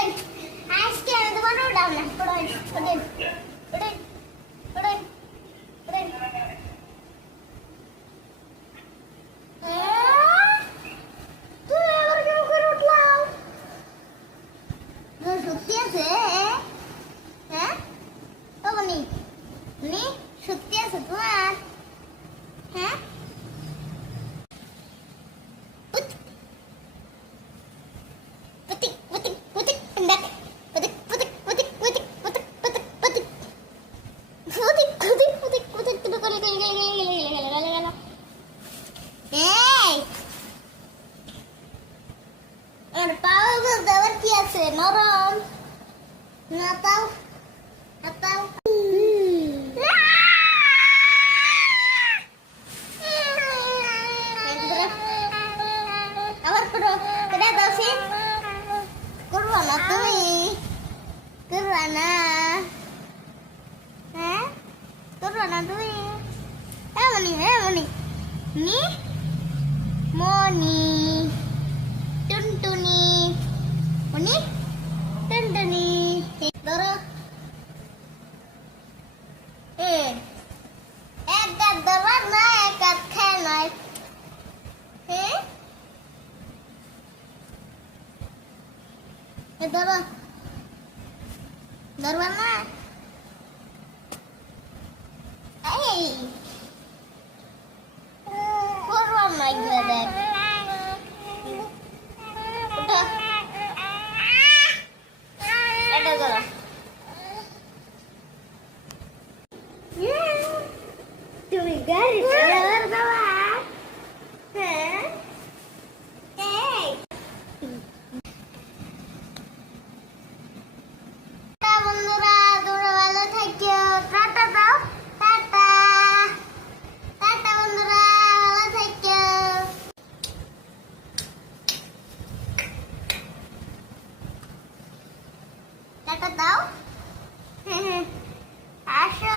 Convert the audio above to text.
উড়েন আজকে আমি তোমার উড়াও না উড়েন উড়েন উড়েন উড়েন উড়েন তুমি আবার কেন করে উঠলাম সত্যি আছে হ্যাঁ ও বনি বনি সত্যি আছে তোমার হ্যাঁ নরম না তাও তাও আবার করো করে দাও সে করবো না তুমি করবা না হ্যাঁ করবা না তুমি হ্যাঁ মনি নি মনি টুনটুনি মনি টুনটুনি ধরো এক গাছ ধরবার না এক গাছ খায় নয় হ্যাঁ ধরো ধরবার না এই করবার না এগুলো দেখ উঠো এটা ধরো তুমি গাড়ি চালাবার বাবা হ্যাঁ এই বন্ধুরা তোমরা ভালো থাকো টাটা দাও টাটা টাটা বন্ধুরা ভালো থাকো টাটা দাও আসো